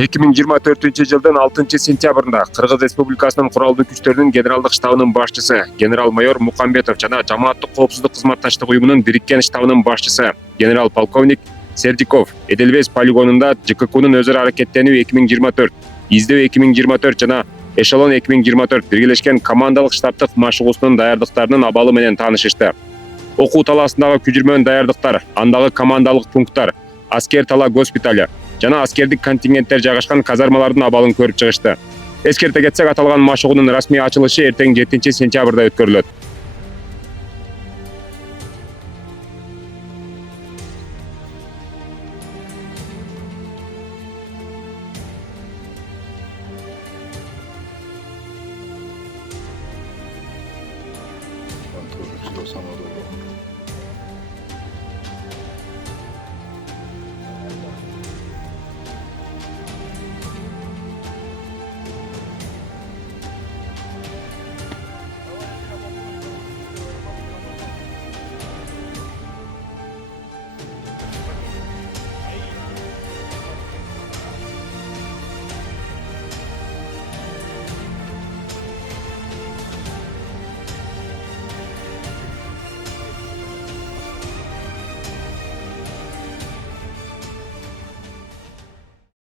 2024-жылдын 6-сентябрында Кыргыз Республикасынын куралдуу күчтөрүнүн генералдык штабынын башчысы генерал-майор Мукамбетов жана Жамааттык коопсуздук кызматташтык уюмунун бириккен штабынын башчысы генерал-полковник Сердиков Эделбес полигонунда ЖККУнун өзара аракеттенүү 2024, издөө 2024 жана эшелон 2024 биргелешкен командалык штабтык МАШЫГУУСУНун даярдыктарынын абалы менен таанышышты. Окуу талаасындагы күжүрмөн даярдыктар, андагы командалык пункттар, аскер тала госпиталь жана аскердик контингенттер жайгашкан казармалардын абалын көрүп чыгышты. Эскерте кетсек, аталган МАШЫГУУнун расмий ачылышы эртең 7-сентябрда өткөрүлөт.